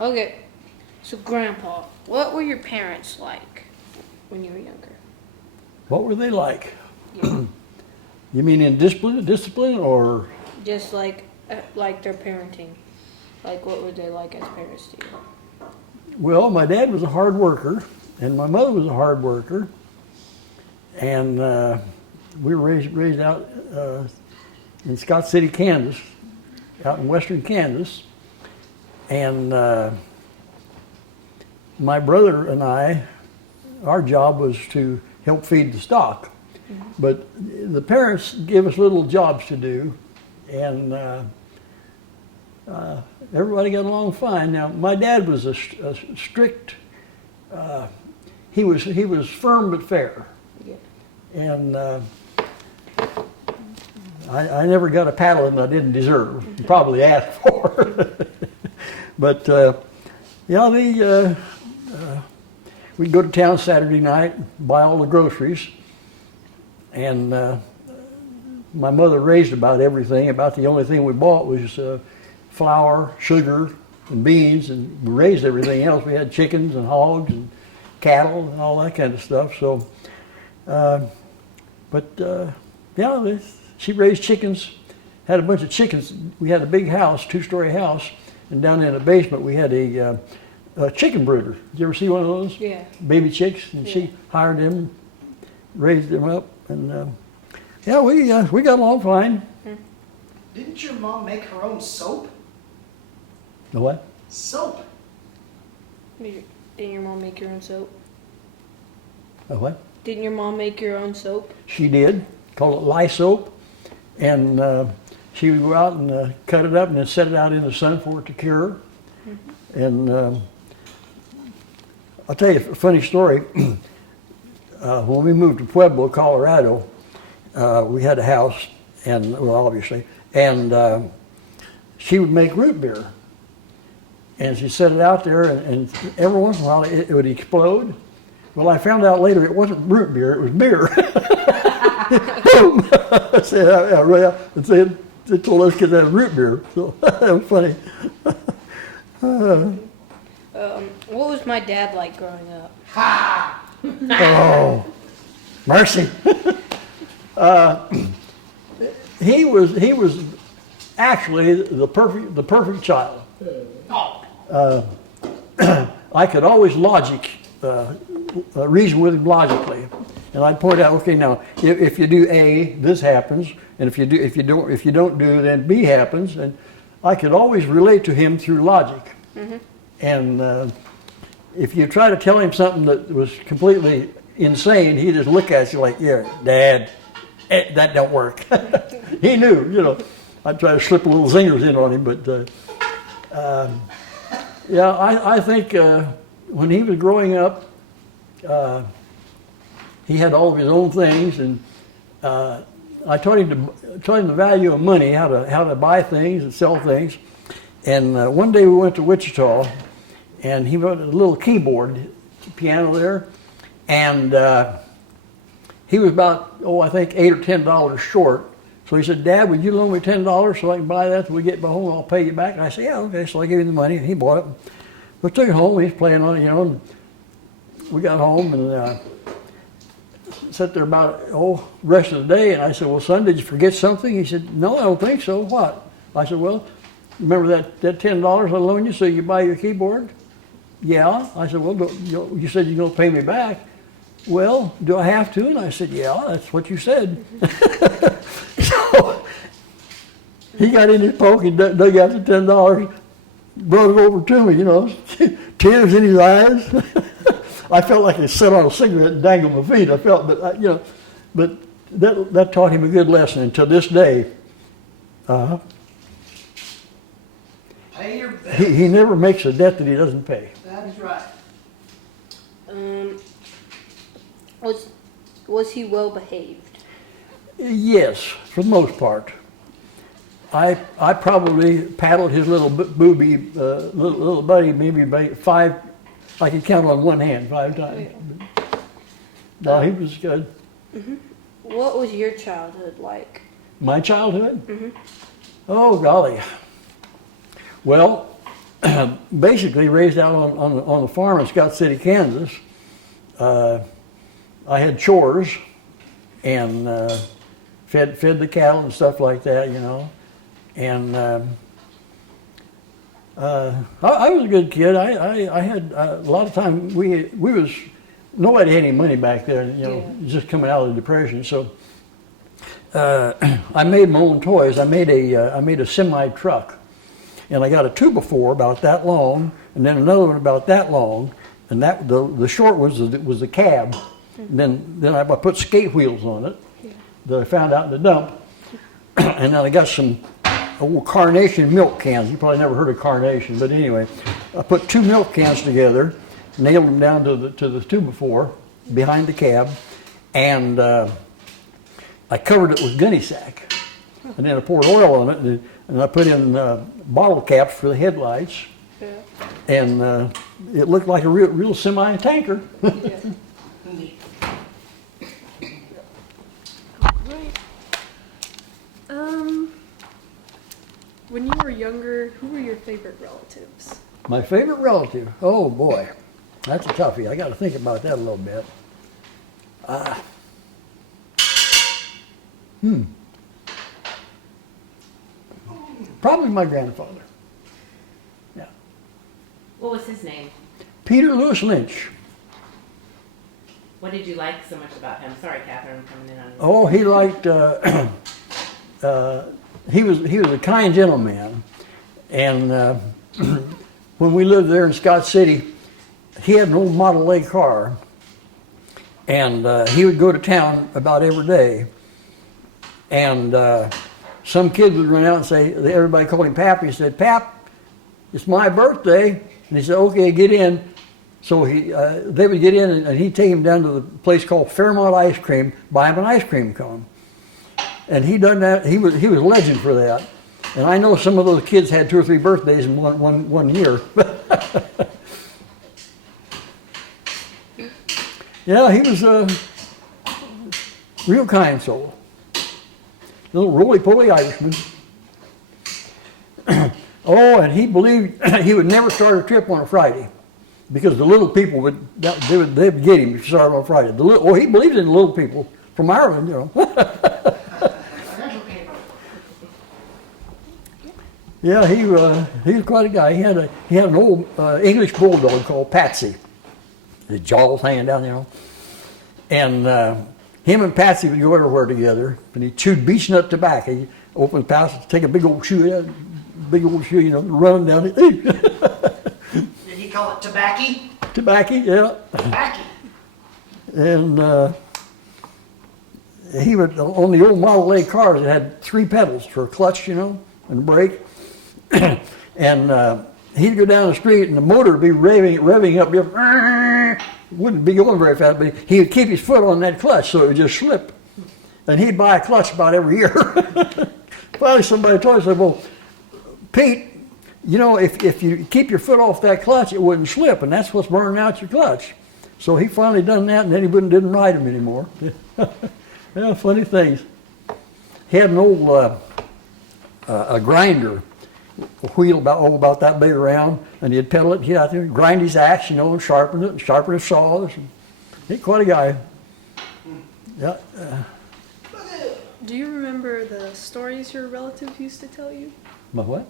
Okay, so Grandpa, what were your parents like when you were younger? What were they like? Yeah. You mean in discipline, or? Just like their parenting. Like, what were they like as parents to you? Well, my dad was a hard worker, and my mother was a hard worker, and we were raised out in Scott City, Kansas, out in western Kansas, and my brother and I, our job was to help feed the stock. Mm-hmm. But the parents gave us little jobs to do, and everybody got along fine. Now, my dad was a strict. He was firm but fair, Yeah. and I never got a paddling I didn't deserve. Probably asked for, but yeah, we'd go to town Saturday night, buy all the groceries, and my mother raised about everything. About the only thing we bought was flour, sugar, and beans, and we raised everything else. We had chickens and hogs and cattle and all that kind of stuff. So, yeah, she raised chickens, had a bunch of chickens. We had a big house, 2-story house, and down in the basement we had a chicken brooder. Did you ever see one of those? Yeah. Baby chicks, and she hired them, raised them up, and yeah, we got along fine. Didn't your mom make her own soap? The what? Soap. Didn't your mom make your own soap? The what? Didn't your mom make your own soap? She did. Called it lye soap, and she would go out and cut it up and then set it out in the sun for it to cure. Mm-hmm. And I'll tell you a funny story. When we moved to Pueblo, Colorado, we had a house, and well, obviously, and she would make root beer, and she set it out there, and every once in a while it would explode. Well, I found out later it wasn't root beer; it was beer. Boom! I said, they told us because that was root beer. So that was funny. What was my dad like growing up? Ha! Oh, mercy. He was actually the perfect child. I could always reason with him logically, and I'd point out, okay, now if you do A, this happens, and if you don't do, then B happens, and I could always relate to him through logic. Mm-hmm. And if you try to tell him something that was completely insane, he'd just look at you like, "Yeah, Dad, that don't work." He knew, I'd try to slip a little zingers in on him, but yeah, I think when he was growing up, he had all of his own things, and I taught him the value of money, how to buy things and sell things. And one day we went to Wichita, and he brought a little keyboard piano there, and he was about, I think $8 or $10 short. So he said, "Dad, would you loan me $10 so I can buy that till we get home? I'll pay you back." And I said, "Yeah, okay." So I gave him the money, and he bought it. We took it home. He was playing on it, and we got home and sat there about rest of the day. And I said, "Well, son, did you forget something?" He said, "No, I don't think so." "What?" I said, "Well, remember that $10 I loaned you so you buy your keyboard?" "Yeah." I said, "Well, you said you're going to pay me back." "Well, do I have to?" And I said, "Yeah, that's what you said." So he got in his poke and dug out the $10, brought it over to me, tears in his eyes. I felt like I sat on a cigarette and dangled my feet. I felt, but that taught him a good lesson. And to this day, Pay your bill. he never makes a debt that he doesn't pay. That is right. Was he well behaved? Yes, for the most part. I probably paddled his little booby, little buddy, maybe 5. I could count on one hand 5 times. No, he was good. Mm-hmm. What was your childhood like? My childhood? Mm-hmm. Oh, golly. Well, basically raised out on the farm in Scott City, Kansas. I had chores and fed the cattle and stuff like that, you know. And I was a good kid. I had a lot of time. Nobody had any money back then, you know, just coming out of the Depression. So I made my own toys. I made a semi truck. And I got a 2x4 about that long, and then another one about that long, and that the short was the cab. And then I put skate wheels on it that I found out in the dump, and then I got some old Carnation milk cans. You probably never heard of Carnation, but anyway, I put 2 milk cans together, nailed them down to the 2x4 behind the cab, and I covered it with gunny sack, and then I poured oil on it. And I put in bottle caps for the headlights, and it looked like a real semi-tanker. Right. When you were younger, who were your favorite relatives? My favorite relative? Oh boy, that's a toughie. I got to think about that a little bit. Probably my grandfather. Yeah. What was his name? Peter Lewis Lynch. What did you like so much about him? Sorry, Catherine, I'm coming in on you. Oh, he liked. He was a kind gentleman, and when we lived there in Scott City, he had an old Model A car, and he would go to town about every day, and some kid would run out and say, everybody called him Pap. He said, "Pap, it's my birthday," and he said, "Okay, get in." So they would get in, and he'd take him down to the place called Fairmont Ice Cream, buy him an ice cream cone. And he done that. He was a legend for that. And I know some of those kids had 2 or 3 birthdays in one year. Yeah, he was a real kind soul. Little roly-poly Irishman. Oh, and he believed he would never start a trip on a Friday, because the little people would get him if you started on Friday. He believed in the little people from Ireland, you know. Yeah, he was quite a guy. He had an old English bulldog called Patsy. His jaws hanging down, you know. And him and Patsy would go everywhere together. And he chewed beech nut tobacco. He opened the pouch, take a big old chew, you know, run down it. Did he call it tobacco? Tobacco, yeah. Tobacco. And he would, on the old Model A cars, it had 3 pedals for a clutch, you know, and a brake. And he'd go down the street and the motor would be revving up, wouldn't be going very fast, but he would keep his foot on that clutch so it would just slip. And he'd buy a clutch about every year. Finally somebody told him, said, "Well, Pete, you know, if you keep your foot off that clutch, it wouldn't slip, and that's what's burning out your clutch." So he finally done that, and then he didn't ride him anymore. Yeah, funny things. He had an old a grinder, a wheel about that big around, and he'd pedal it, he'd out there, grind his axe, you know, and sharpen his saws. He's quite a guy. Yeah. Do you remember the stories your relatives used to tell you? My what?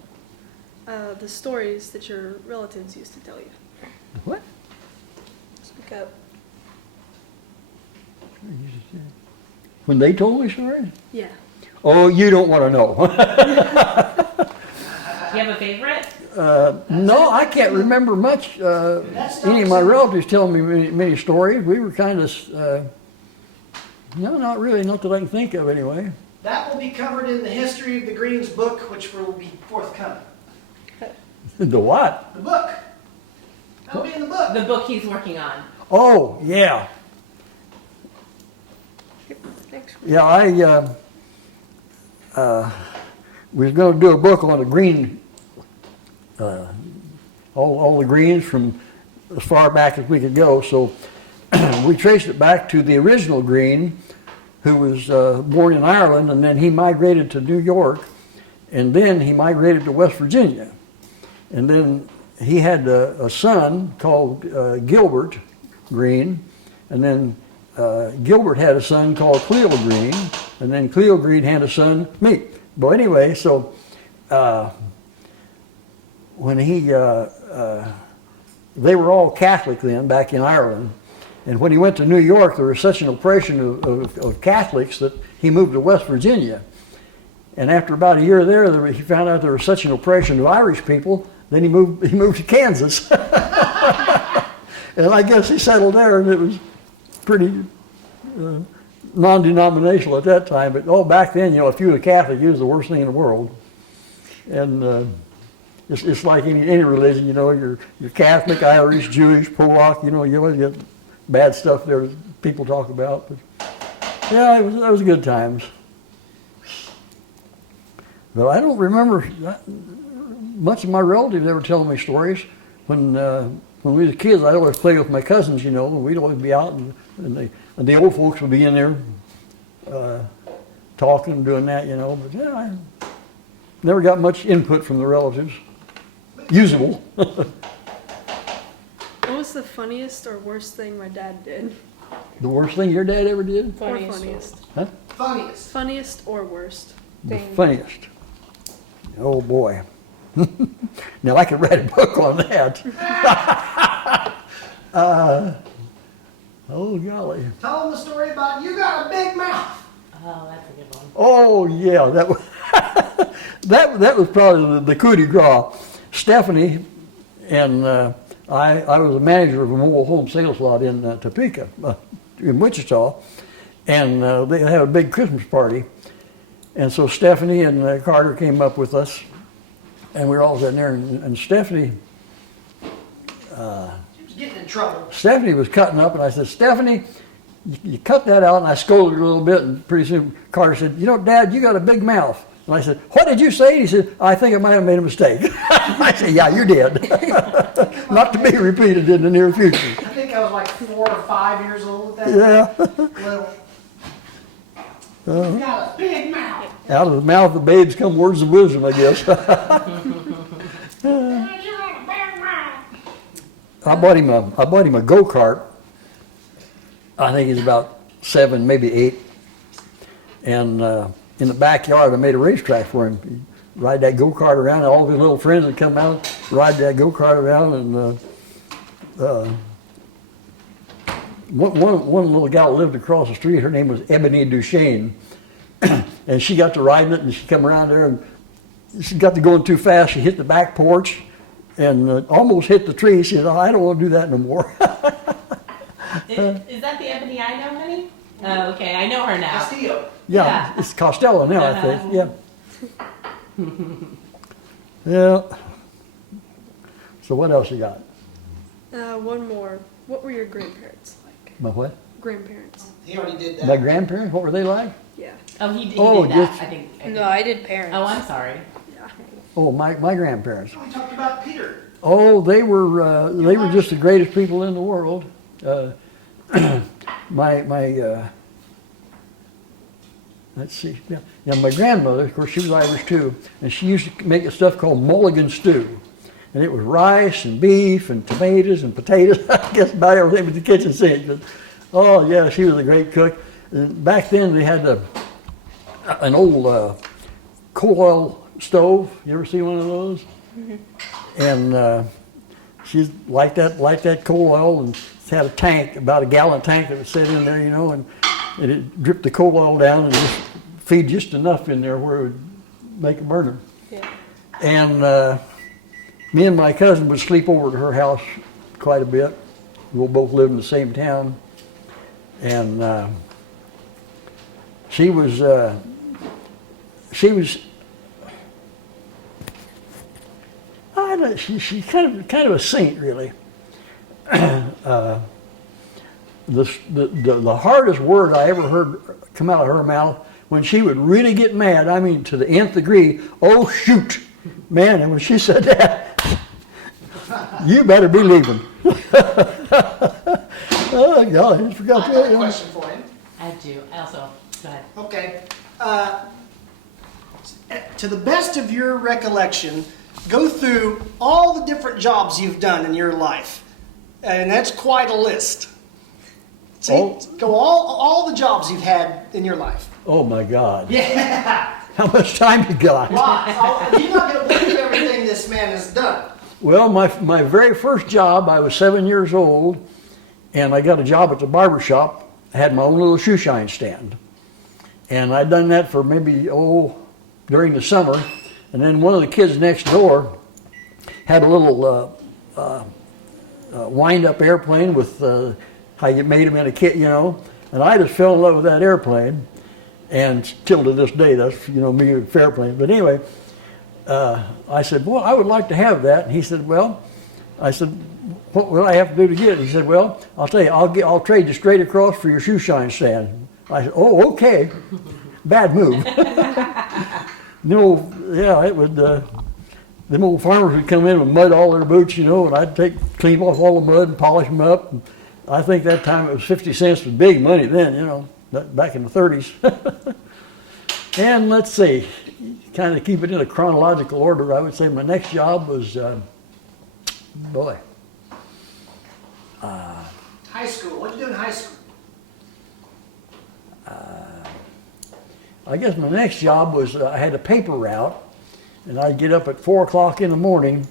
The stories that your relatives used to tell you. What? Speak up. When they told me stories? Yeah. Oh, you don't want to know. Do you have a favorite? No, I can't remember much. Any of my relatives telling me many stories. We were kind of, no, not really, not that I can think of anyway. That will be covered in the History of the Greens book, which will be forthcoming. The what? The book. That'll be in the book. The book he's working on. Oh, yeah. Next. Yeah, we was going to do a book on the green, all the greens from as far back as we could go. So we traced it back to the original Green, who was born in Ireland, and then he migrated to New York, and then he migrated to West Virginia. And then he had a son called Gilbert Green, and then Gilbert had a son called Cleo Green, and then Cleo Green had a son, me. But anyway, so when they were all Catholic then back in Ireland, and when he went to New York, there was such an oppression of Catholics that he moved to West Virginia. And after about a year there, he found out there was such an oppression of Irish people. Then he moved to Kansas, and I guess he settled there, and it was pretty non-denominational at that time. But back then, if you were a Catholic, you was the worst thing in the world. And it's like any religion, you're Catholic, Irish, Jewish, Polack, you always get bad stuff there that people talk about. But yeah, that was good times. But I don't remember much of my relatives ever telling me stories. When we was kids, I'd always play with my cousins, and we'd always be out, and the old folks would be in there talking and doing that, But yeah, I never got much input from the relatives. Usable. What was the funniest or worst thing my dad did? The worst thing your dad ever did? Or funniest? Huh? Funniest. Funniest or worst? The funniest. Oh boy. Now I could write a book on that. Oh golly. Tell them the story about you got a big mouth. Oh, that's a good one. Oh yeah, that was that was probably the coup de grace. Stephanie and I was a manager of a mobile home sales lot in Topeka, in Wichita, and they had a big Christmas party. And so Stephanie and Carter came up with us, and we were all sitting there, and Stephanie... She was getting in trouble. Stephanie was cutting up, and I said, Stephanie, you cut that out, and I scolded her a little bit, and pretty soon Carter said, Dad, you got a big mouth. And I said, what did you say? He said, I think I might have made a mistake. I said, yeah, you did. Not to be repeated in the near future. I think I was like 4 or 5 years old at that time. Yeah. Little. You got a big mouth. Out of the mouth of babes come words of wisdom, I guess. You got a big mouth. I bought him a go-kart. I think he's about 7, maybe 8. And in the backyard, I made a racetrack for him. He'd ride that go-kart around, and all of his little friends would come out, ride that go-kart around, and one little gal lived across the street. Her name was Ebony Duchesne, and she got to riding it, and she come around there, and she got to going too fast. She hit the back porch, and almost hit the tree. She said, I don't want to do that no more. Is that the Ebony I know, honey? Oh, okay, I know her now. Castillo. Yeah, it's Costello now, I think. Yeah. Yeah. So what else you got? One more. What were your grandparents like? My what? Grandparents. He already did that. My grandparents? What were they like? Yeah. Oh, he did Oh, that, just- I think. No, I did parents. Oh, I'm sorry. Yeah. Oh, my grandparents. We talked about Peter. Oh, they were just the greatest people in the world. Let's see. Yeah, my grandmother, of course, she was Irish too, and she used to make a stuff called mulligan stew, and it was rice and beef and tomatoes and potatoes. I guess about everything with the kitchen sink. But, oh yeah, she was a great cook. And back then they had an old coal oil stove. You ever see one of those? Mm-hmm. And she liked that coal oil, and had a tank, about a gallon tank that would sit in there, and it dripped the coal oil down and just feed just enough in there where it would make a burner. Yeah. And me and my cousin would sleep over at her house quite a bit. We'll both live in the same town. And she was she's kind of a saint, really. The hardest word I ever heard come out of her mouth, when she would really get mad, I mean to the nth degree, oh shoot, man, and when she said that, you better be leaving. Oh God, I forgot I that. got a question for him. I do. I also, go ahead. Okay. To the best of your recollection, go through all the different jobs you've done in your life. And that's quite a list. See, go all the jobs you've had in your life. Oh my God. Yeah. How much time you got? Lots. You're not going to believe everything this man has done. Well, my very first job, I was 7 years old, and I got a job at the barber shop. I had my own little shoe shine stand. And I'd done that for maybe, during the summer. And then one of the kids next door had a little wind-up airplane with how you made them in a kit, And I just fell in love with that airplane. And still to this day, that's, me with airplane. But anyway, I said, well, I would like to have that. And he said, well, I said, what will I have to do to get it? He said, well, I'll tell you, I'll trade you straight across for your shoe shine stand. I said, oh, okay. Bad move. It would, them old farmers would come in with mud all their boots, and I'd clean off all the mud and polish them up. And I think that time it was 50 cents was big money then, back in the 30s. And let's see, kind of keep it in a chronological order, I would say my next job was, High school. What did you do in high school? I guess my next job was I had a paper route, and I'd get up at 4 o'clock in the morning,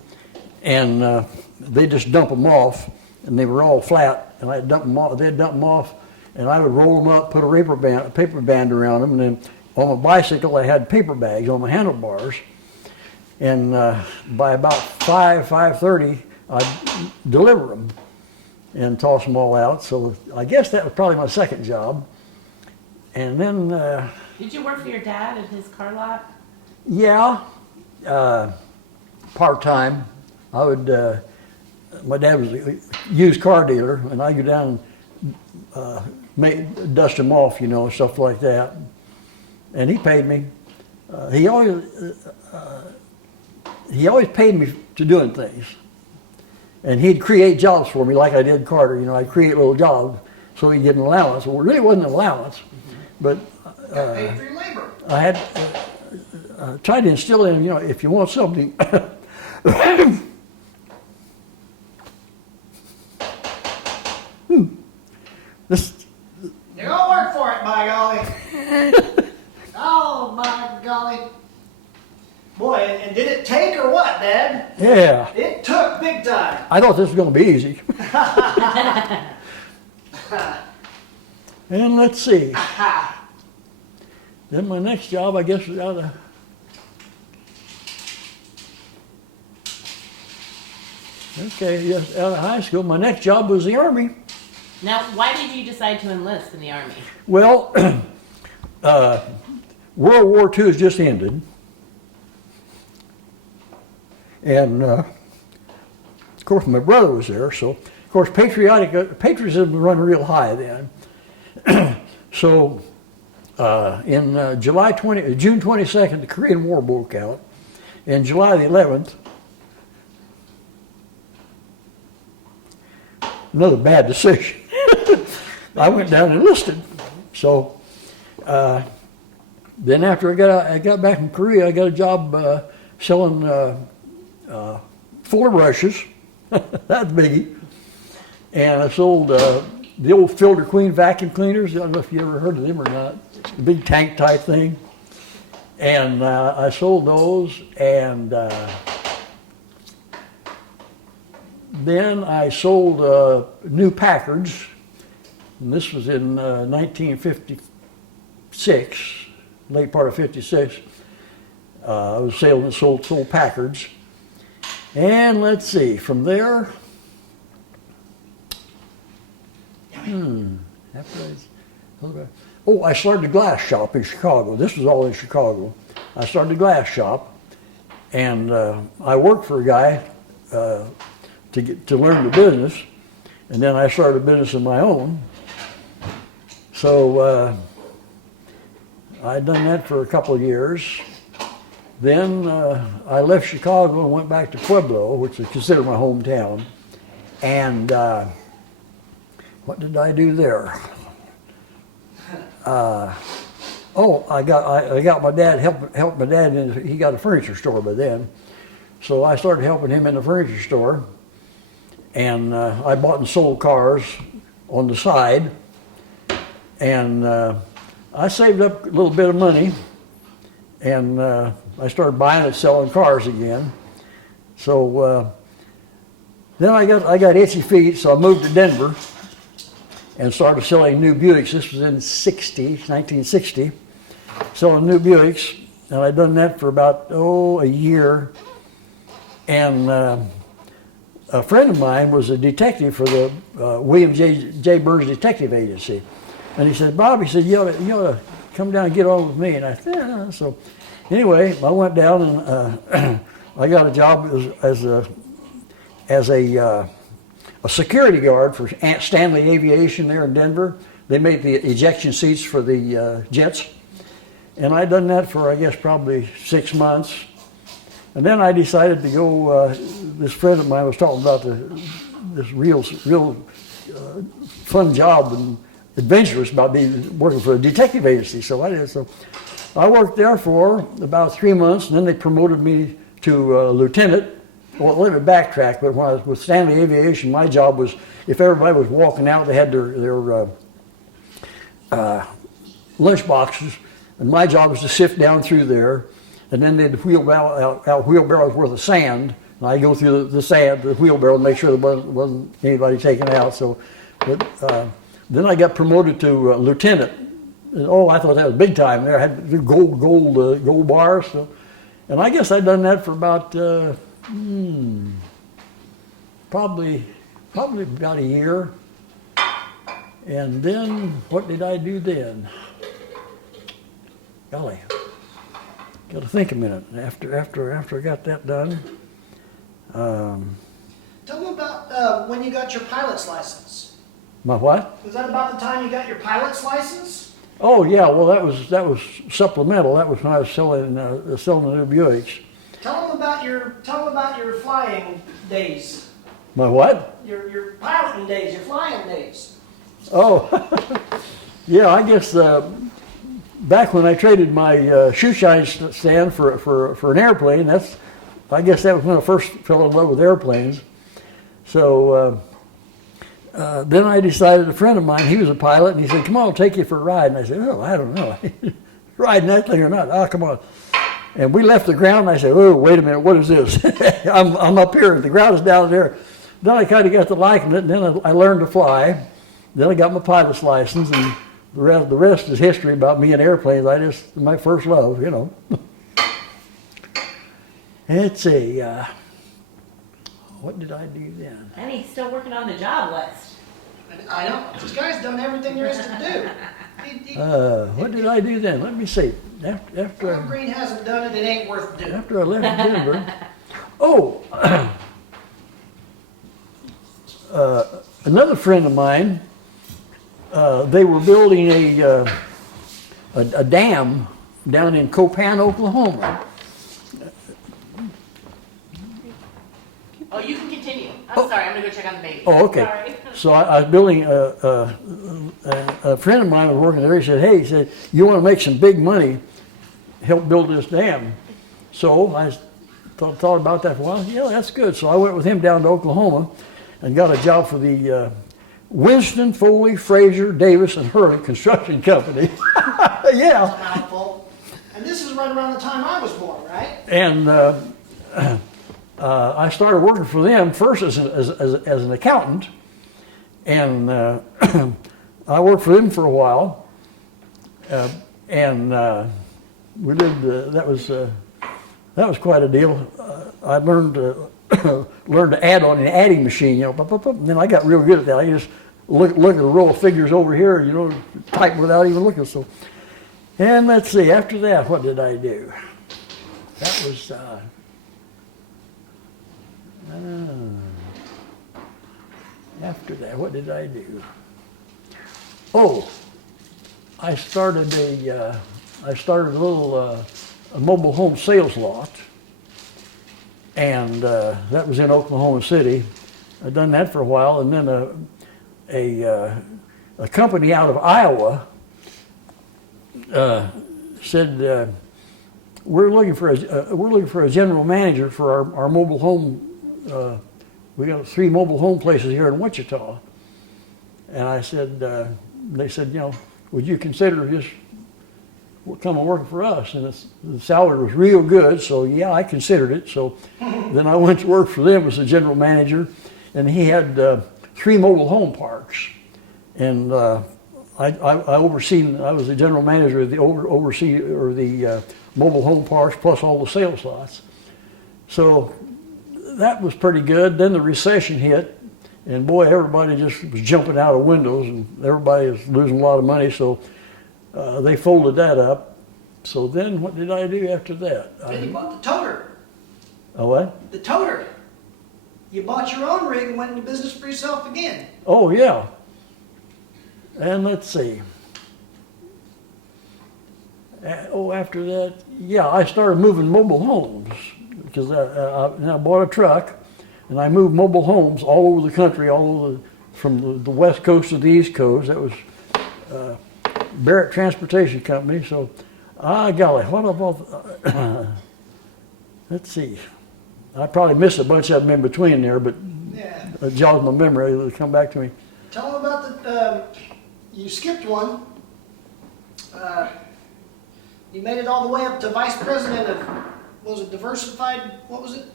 and they just dump them off, and they were all flat, and I'd dump them off. They'd dump them off, and I would roll them up, put a paper band around them, and then on my bicycle I had paper bags on my handlebars, and by about 5:30 I'd deliver them and toss them all out. So I guess that was probably my second job, and then. Did you work for your dad at his car lot? Yeah, part-time. I would, my dad was a used car dealer, and I'd go down and dust him off, stuff like that. And he paid me. He always paid me to doing things. And he'd create jobs for me like I did Carter. I'd create little jobs so he'd get an allowance. Well, it really wasn't an allowance, but Got paid for your labor. I had tried to instill in him, if you want something. This. You're gonna work for it, by golly. Oh, my golly. Boy, and did it take or what, Dad? Yeah. It took big time. I thought this was going to be easy. And let's see. Then my next job, I guess, was out of high school. My next job was the Army. Now, why did you decide to enlist in the Army? Well, World War II has just ended. And, of course, my brother was there. So, of course, patriotism run real high then. So, in June 22nd, the Korean War broke out. And July the 11th, another bad decision. I went down and enlisted. So, then after I got back from Korea, I got a job selling Fuller brushes. That's biggie. And I sold the old Filter Queen vacuum cleaners. I don't know if you ever heard of them or not. The big tank type thing. And I sold those, and then I sold new Packards, and this was in 1956, late part of 56. I was sold Packards. And let's see, from there, I started a glass shop in Chicago. This was all in Chicago. I started a glass shop, and I worked for a guy to learn the business, and then I started a business of my own. So I'd done that for a couple of years. Then I left Chicago and went back to Pueblo, which is considered my hometown. And what did I do there? I got my dad, helped my dad, he got a furniture store by then. So I started helping him in the furniture store, and I bought and sold cars on the side, and I saved up a little bit of money, and I started buying and selling cars again. So then I got itchy feet, so I moved to Denver and started selling new Buicks. This was in 1960, selling new Buicks, and I'd done that for about a year. And a friend of mine was a detective for the William J. Burns Detective Agency, and he said, "Bob," he said, you ought to come down and get on with me." And I said, "Yeah." So anyway, I went down and I got a job as a security guard for Stanley Aviation there in Denver. They made the ejection seats for the jets, and I'd done that for, I guess, probably 6 months. And then I decided to go. This friend of mine was talking about this real fun job and adventurous about working for a detective agency. So I did. So I worked there for about 3 months, and then they promoted me to lieutenant. Well, let me backtrack. But when I was with Stanley Aviation, my job was, if everybody was walking out, they had their lunch boxes, and my job was to sift down through there. And then they'd wheelbarrow out wheelbarrows worth of sand, and I'd go through the sand, the wheelbarrow, and make sure there wasn't anybody taken out. So, then I got promoted to lieutenant. And, I thought that was big time there. I had the gold bars. So, and I guess I'd done that for about probably about a year. And then what did I do then? Golly. Got to think a minute. After I got that done. Tell me about when you got your pilot's license. My what? Was that about the time you got your pilot's license? Oh yeah. Well, that was supplemental. That was when I was selling the new Buicks. Tell them about your flying days. My what? Your piloting days, your flying days. Oh, yeah. I guess back when I traded my shoe shine stand for an airplane, I guess that was when I first fell in love with airplanes. So then I decided, a friend of mine, he was a pilot, and he said, "Come on, I'll take you for a ride." And I said, "Oh, I don't know, riding that thing or not." "Oh, come on." And we left the ground, and I said, "Oh, wait a minute, what is this?" I'm up here, the ground is down there. Then I kind of got to liking it, and then I learned to fly. Then I got my pilot's license, and the rest is history about me and airplanes. My first love, Let's see, what did I do then? And he's still working on the job list. I know. This guy's done everything there is to do. What did I do then? Let me see. After If Green hasn't done it, it ain't worth doing. After I left Denver, another friend of mine, they were building a dam down in Copan, Oklahoma. Oh, you can continue. I'm sorry, I'm gonna go check on the baby. Oh, okay. Sorry. So I was building, a friend of mine was working there. He said, "You want to make some big money, help build this dam." So I thought about that for a while. Yeah, that's good. So I went with him down to Oklahoma and got a job for the Winston, Foley, Fraser, Davis, and Hurley Construction Company. Yeah. That's a mouthful. And this is right around the time I was born, right? And I started working for them first as an accountant, and I worked for them for a while, and we lived. That was quite a deal. I learned to add on an adding machine, and then I got real good at that. I just look at a row of figures over here, type without even looking. So, and let's see. After that, what did I do? That was. After that, what did I do? Oh, I started a little a mobile home sales lot, and that was in Oklahoma City. I'd done that for a while, and then a company out of Iowa said, we're looking for a general manager for our mobile home. We got 3 mobile home places here in Wichita, and I said, they said, would you consider just come and work for us? And the salary was real good, so yeah, I considered it. So then I went to work for them as a general manager, and he had 3 mobile home parks, and I was the general manager of the the mobile home parks plus all the sales lots. So that was pretty good. Then the recession hit, and boy, everybody just was jumping out of windows, and everybody was losing a lot of money. So they folded that up. So then, what did I do after that? Then you bought the toter. Oh, what? The toter. You bought your own rig and went into business for yourself again. Oh, yeah. And let's see. After that, yeah, I started moving mobile homes because I bought a truck, and I moved mobile homes all over the country, from the west coast to the east coast. That was Barrett Transportation Company. So, golly, what about? Let's see. I probably missed a bunch of them in between there, but Yeah. it jogs my memory. It'll come back to me. Tell them about you skipped one. You made it all the way up to vice president of, was it diversified, what was it?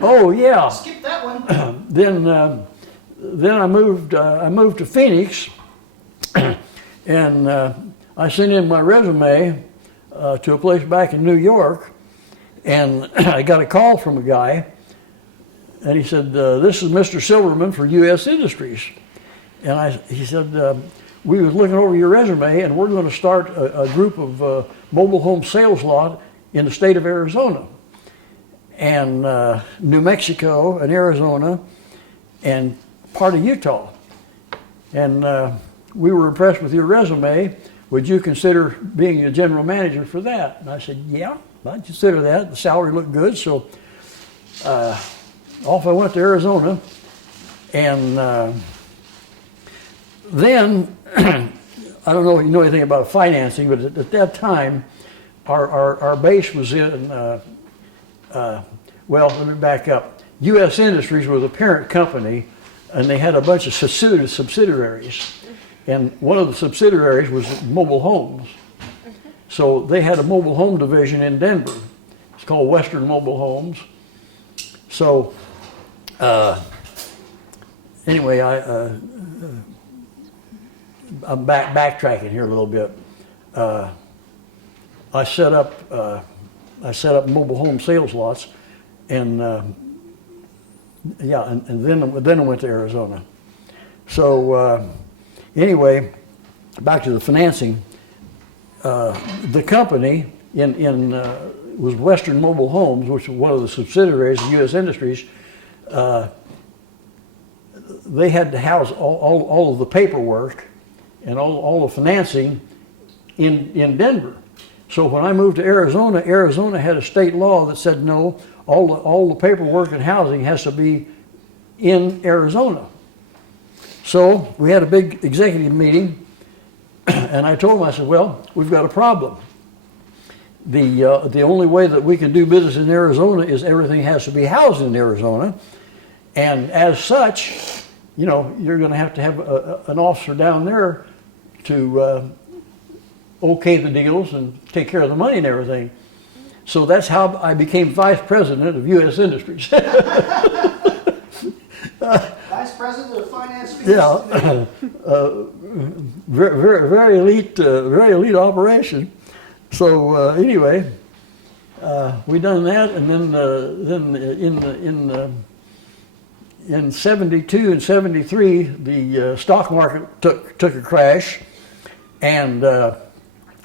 Oh yeah. Skip that one. Then I moved to Phoenix, and I sent in my resume to a place back in New York, and I got a call from a guy, and he said, "This is Mr. Silverman for U.S. Industries," and he said, "We was looking over your resume, and we're going to start a group of mobile home sales lot in the state of Arizona, and New Mexico, and Arizona, and part of Utah. And we were impressed with your resume. Would you consider being a general manager for that?" And I said, "Yeah, I'd consider that. The salary looked good." So off I went to Arizona, and then I don't know if you know anything about financing, but at that time, our base was in, well, let me back up. U.S. Industries was the parent company, and they had a bunch of subsidiaries. And one of the subsidiaries was mobile homes. So they had a mobile home division in Denver. It's called Western Mobile Homes. So anyway, I'm backtracking here a little bit. I set up mobile home sales lots, and and then I went to Arizona. So anyway, back to the financing. The company was Western Mobile Homes, which was one of the subsidiaries of U.S. Industries. They had to house all of the paperwork and all the financing in Denver. So when I moved to Arizona, Arizona had a state law that said no, all the paperwork and housing has to be in Arizona. So we had a big executive meeting, and I told them, I said, "Well, we've got a problem. The only way that we can do business in Arizona is everything has to be housed in Arizona, and as such, you're going to have an officer down there to okay the deals and take care of the money and everything." So that's how I became vice president of U.S. Industries. Vice president of finance. Yeah, very elite operation. So anyway, we done that, and then in '72 and '73, the stock market took a crash, and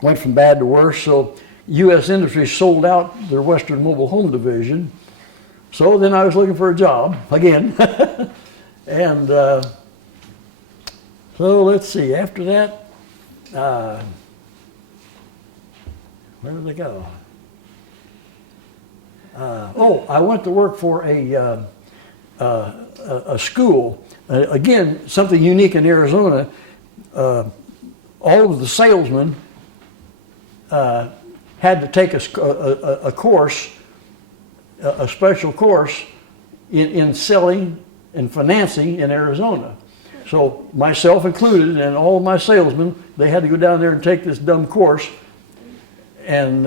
went from bad to worse. So U.S. Industries sold out their Western Mobile Home division. So then I was looking for a job again, and so let's see. After that, where did they go? I went to work for a school. Again, something unique in Arizona. All of the salesmen had to take a course, a special course in selling and financing in Arizona. So myself included and all of my salesmen, they had to go down there and take this dumb course, and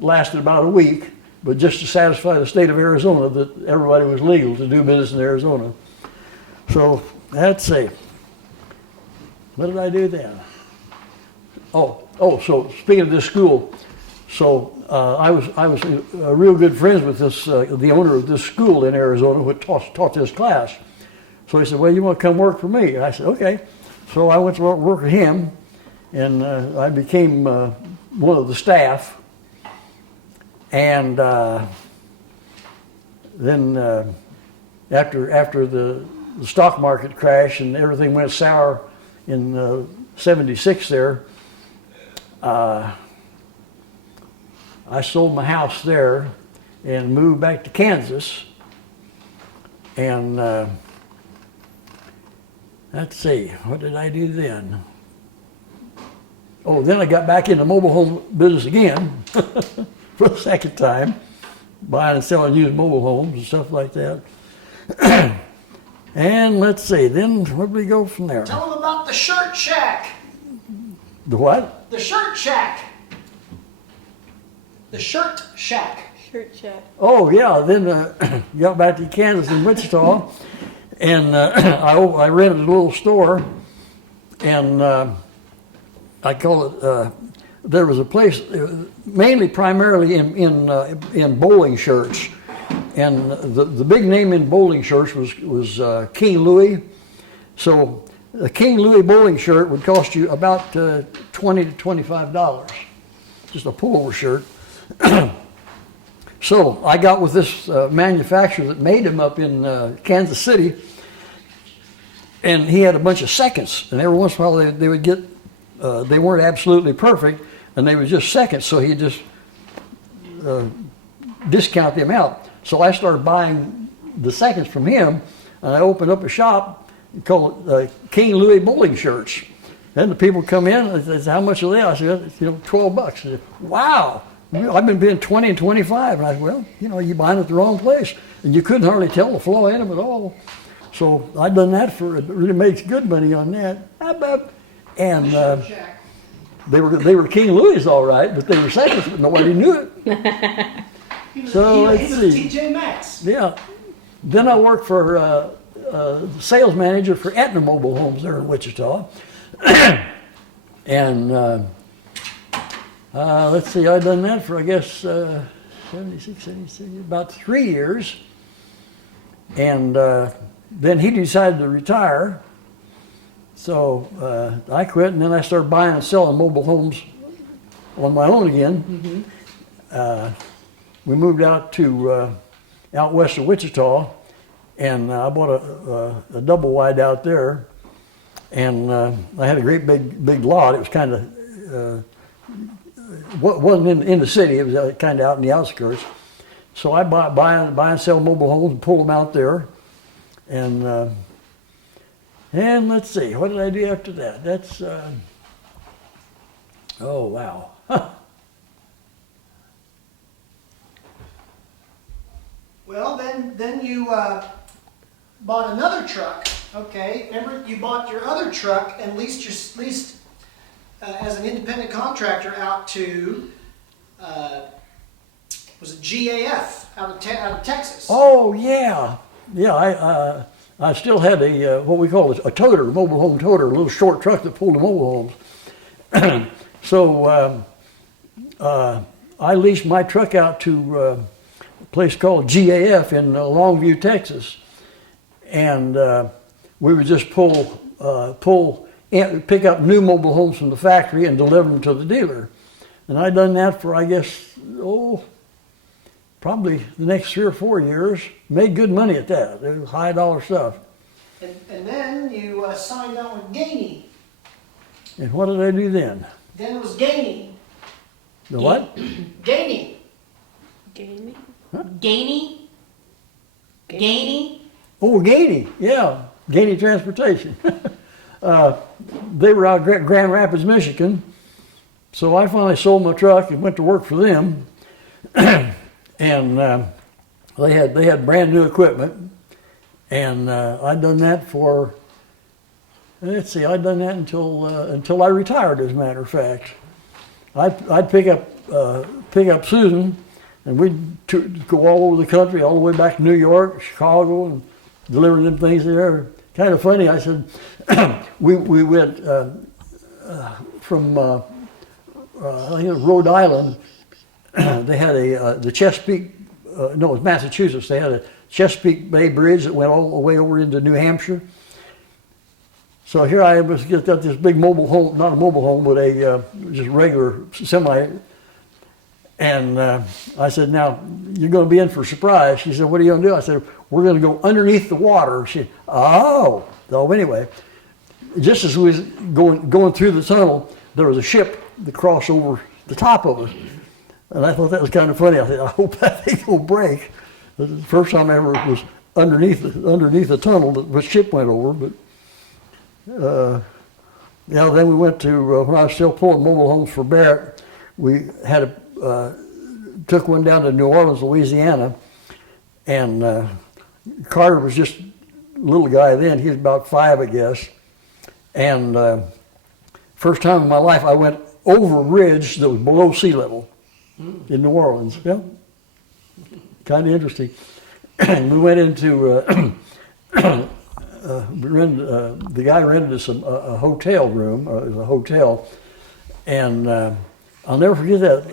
lasted about a week, but just to satisfy the state of Arizona that everybody was legal to do business in Arizona. So let's see. What did I do then? So speaking of this school, so I was real good friends with this the owner of this school in Arizona who taught this class. So he said, "Well, you want to come work for me?" I said, "Okay." So I went to work with him, and I became one of the staff. And then after the stock market crash and everything went sour in '76 there, I sold my house there and moved back to Kansas. And let's see, what did I do then? Oh, then I got back into mobile home business again for the second time, buying and selling used mobile homes and stuff like that. And let's see, then where do we go from there? Tell them about the shirt shack. The what? The shirt shack. The shirt shack. Shirt shack. Oh yeah, then got back to Kansas and Wichita, and I rented a little store, and I call it. There was a place, primarily in bowling shirts, and the big name in bowling shirts was King Louis. So a King Louis bowling shirt would cost you about $20 to $25, just a pullover shirt. So I got with this manufacturer that made them up in Kansas City, and he had a bunch of seconds, and every once in a while they would get, they weren't absolutely perfect, and they were just seconds, so he'd just discount them out. So I started buying the seconds from him, and I opened up a shop called King Louis Bowling Shirts. Then the people come in and they say, "How much are they?" I said, $12. I said, "Wow, I've been paying 20 and 25. And I said, "Well, you're buying at the wrong place." And you couldn't hardly tell the flaw in them at all. So I'd done that really makes good money on that. And they were King Louis all right, but they were seconds, but nobody knew it. So let's see. TJ Maxx. Yeah. Then I worked for sales manager for Aetna Mobile Homes there in Wichita. And let's see, I've done that for, I guess, 76, 77, about 3 years. And then he decided to retire. So I quit, and then I started buying and selling mobile homes on my own again. Mm-hmm. We moved out to out west of Wichita, and I bought a double wide out there, and I had a great big lot. It was kind of wasn't in the city. It was kind of out in the outskirts. So I buy and sell mobile homes and pull them out there, and let's see, what did I do after that? That's oh wow. Well, then you bought another truck. Okay, remember you bought your other truck and leased as an independent contractor out to was it GAF out of Texas? Oh yeah. I still had a what we call a toter, mobile home toter, a little short truck that pulled the mobile homes. So I leased my truck out to a place called GAF in Longview, Texas, and we would just pick up new mobile homes from the factory and deliver them to the dealer. And I'd done that for, I guess, probably the next 3 or 4 years. Made good money at that. It was high dollar stuff. And then you signed on with Gainey. And what did I do then? Then it was Gainey. The what? Gainey. Gaming? Huh? Gainey? Gainey? Oh, Gainey. Yeah, Gainey Transportation. They were out Grand Rapids, Michigan. So I finally sold my truck and went to work for them, and they had brand new equipment, and I'd done that for. Let's see, I'd done that until I retired. As a matter of fact, I'd pick up Susan, and we'd go all over the country, all the way back to New York, Chicago, and deliver them things there. Kind of funny. I said we went from I think it was Rhode Island. They had the Chesapeake. No, it was Massachusetts. They had a Chesapeake Bay Bridge that went all the way over into New Hampshire. So here I was got this big mobile home, not a mobile home, but a just regular semi. And I said, now, you're going to be in for a surprise. She said, what are you going to do? I said, we're going to go underneath the water. She said, oh. So anyway, just as we was going through the tunnel, there was a ship that crossed over the top of us. And I thought that was kind of funny. I said, I hope that thing will break. This is the first time I ever was underneath the tunnel that the ship went over. But then we went to, when I was still pulling mobile homes for Barrett, we had took one down to New Orleans, Louisiana, and Carter was just a little guy then. He was about 5, I guess. And first time in my life I went over a ridge that was below sea level in New Orleans. Yeah, kind of interesting. And we went into, the guy rented us a hotel room, it was a hotel, and I'll never forget that.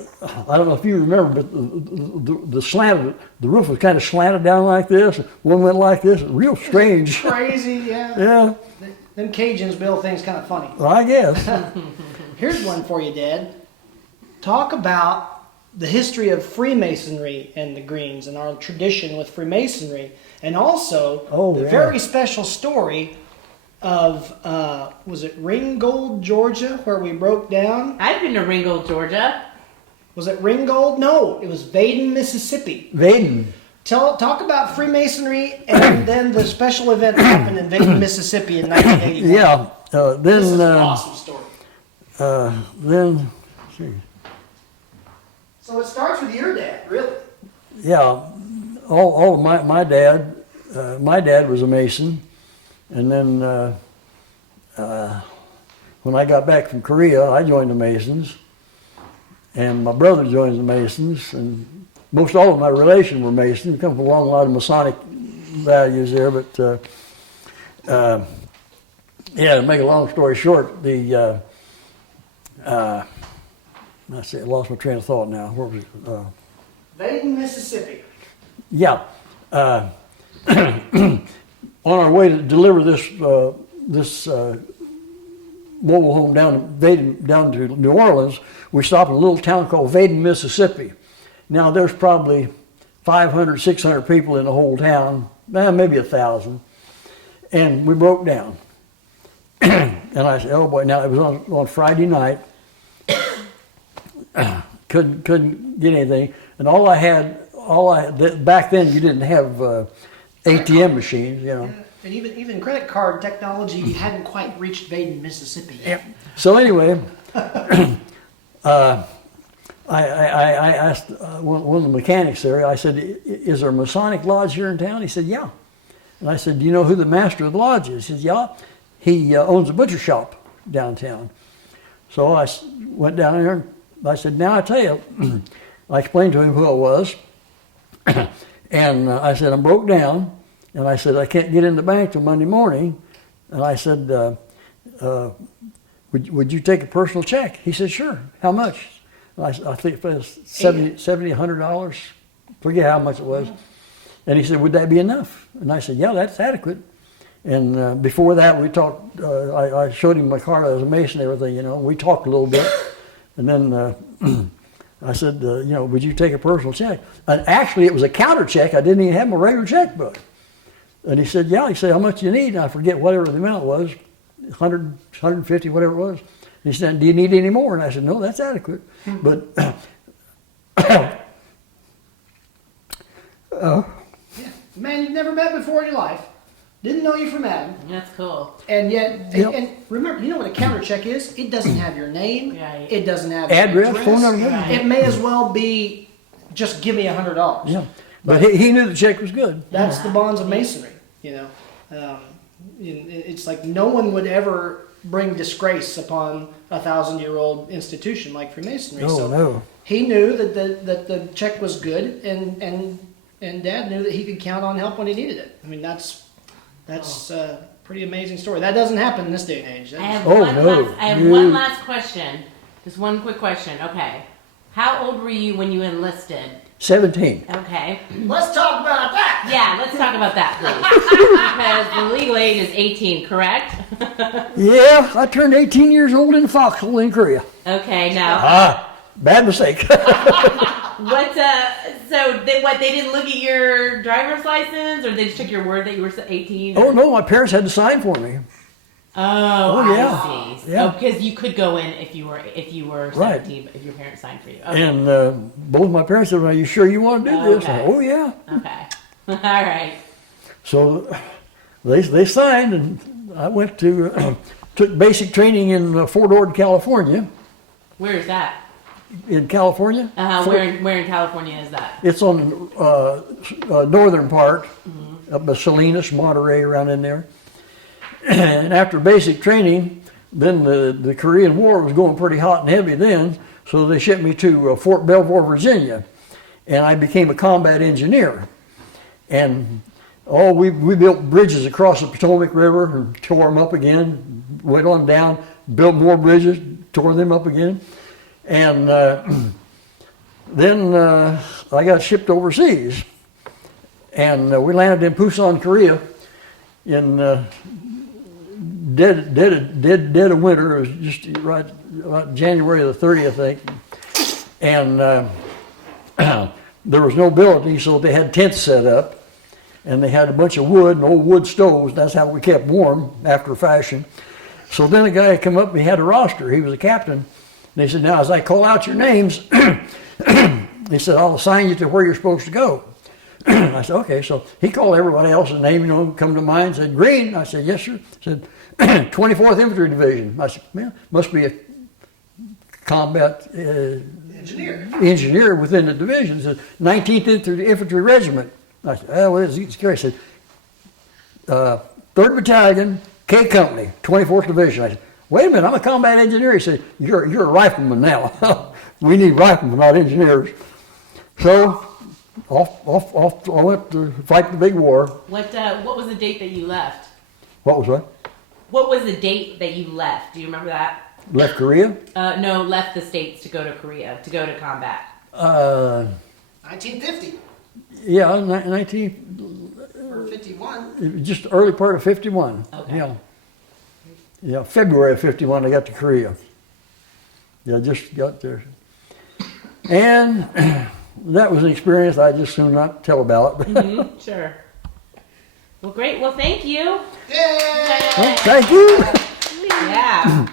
I don't know if you remember, but the roof was kind of slanted down like this. One went like this, real strange. Crazy, yeah. Yeah. Them Cajuns build things kind of funny. Well, I guess. Here's one for you, Dad. Talk about the history of Freemasonry in the Greens and our tradition with Freemasonry, and also the very special story of, was it Ringgold, Georgia, where we broke down? I've been to Ringgold, Georgia. Was it Ringgold? No, it was Vaden, Mississippi. Vaden. Talk about Freemasonry and then the special event that happened in Vaden, Mississippi in 1981. Yeah. This is an awesome story. Then, let's see. So it starts with your dad, really. Yeah. All of my dad was a Mason. And then when I got back from Korea, I joined the Masons. And my brother joined the Masons. And most all of my relations were Masons. We come from a long line of Masonic values there. But to make a long story short, I lost my train of thought now. Where was it? Vaden, Mississippi. Yeah. On our way to deliver this mobile home down to New Orleans, we stopped in a little town called Vaden, Mississippi. Now there's probably 500, 600 people in the whole town, maybe 1,000, and we broke down. And I said, "Oh boy!" Now it was on Friday night. Couldn't get anything, and all I had back then you didn't have ATM machines, you know. And even credit card technology hadn't quite reached Vaden, Mississippi yet. So anyway, I asked one of the mechanics there, I said, "Is there a Masonic lodge here in town?" He said, "Yeah." And I said, "Do you know who the master of the lodge is?" He said, "Yeah, he owns a butcher shop downtown." So I went down there and I said, "Now I tell you," I explained to him who I was. And I said, "I'm broke down." And I said, "I can't get in the bank till Monday morning." And I said, would you take a personal check? He said, "Sure." "How much?" And I think it was $70, $100. Forget how much it was. And he said, "Would that be enough?" And I said, "Yeah, that's adequate." And before that, we talked. I showed him my card as a Mason and everything, you know. We talked a little bit. And then I said, "Would you take a personal check?" And actually, it was a counter check. I didn't even have my regular checkbook. And he said, "Yeah." He said, "How much do you need?" And I forget whatever the amount was, 100, 150, whatever it was. And he said, "Do you need any more?" And I said, "No, that's adequate." But Man you've never met before in your life. Didn't know you from Adam. That's cool. And yet, Yep. and remember, you know what a counter check is? It doesn't have your name. Right. It doesn't have your Address, phone number. Right. It may as well be just give me $100. Yeah. But he knew the check was good. That's the bonds of masonry. It's like no one would ever bring disgrace upon a 1,000-year-old institution like Freemasonry. Oh, so no. he knew that the check was good, and Dad knew that he could count on help when he needed it. I mean, that's a pretty amazing story. That doesn't happen in this day and age. I have, Oh, one, no. last, I have You- one last question. Just one quick question. Okay. How old were you when you enlisted? 17. Okay. Let's talk about that. Yeah, let's talk about that, please. Because the legal age is 18, correct? Yeah, I turned 18 years old in Foxhole in Korea. Okay, now, Bad mistake. they didn't look at your driver's license, or they just took your word that you were 18? Oh, no, my parents had to sign for me. Oh, yeah. I see. Yeah. Oh, because you could go in if you were Right. 17, if your parents signed for you. Okay. And both my parents said, "Are you sure you want to do this?" I Okay. said, "Oh, yeah." Okay. All right. So they signed, and I went to took basic training in Fort Ord, California. Where is that? In California, Where in California is that? it's on northern part, up by Salinas, Monterey, around in there. And after basic training, then the Korean War was going pretty hot and heavy then, so they shipped me to Fort Belvoir, Virginia, and I became a combat engineer. And we built bridges across the Potomac River and tore them up again, went on down, built more bridges, tore them up again. And then I got shipped overseas, and we landed in Busan, Korea, in dead of winter. It was just right January the 30th, I think. And there was no building, so they had tents set up, and they had a bunch of wood and old wood stoves. That's how we kept warm after fashion. So then a guy come up and he had a roster. He was a captain. And they said, "Now, as I call out your names," he said, "I'll assign you to where you're supposed to go." I said, "Okay." So he called everybody else's name, come to mind, said, "Green." I said, "Yes, sir." Said, 24th Infantry Division. I said, "Man, must be a combat engineer within the division." He said, 19th Infantry Regiment. I said, "Oh, well, it's scary." He said, 3rd Battalion, K Company, 24th Division. I said, "Wait a minute, I'm a combat engineer." He said, You're a rifleman now. We need riflemen, not engineers." So off I went to fight the big war. What was the date that you left? What was that? What was the date that you left? Do you remember that? Left Korea? No, left the States to go to Korea, to go to combat. 1950 Yeah, 19, or 51. just early part of 51. Okay. Yeah, February of 51 I got to Korea. Yeah, just got there. And that was an experience I just soon not tell about. Mm-hmm, sure. Well, great. Well, thank you. Yay! Well, thank you. Yeah.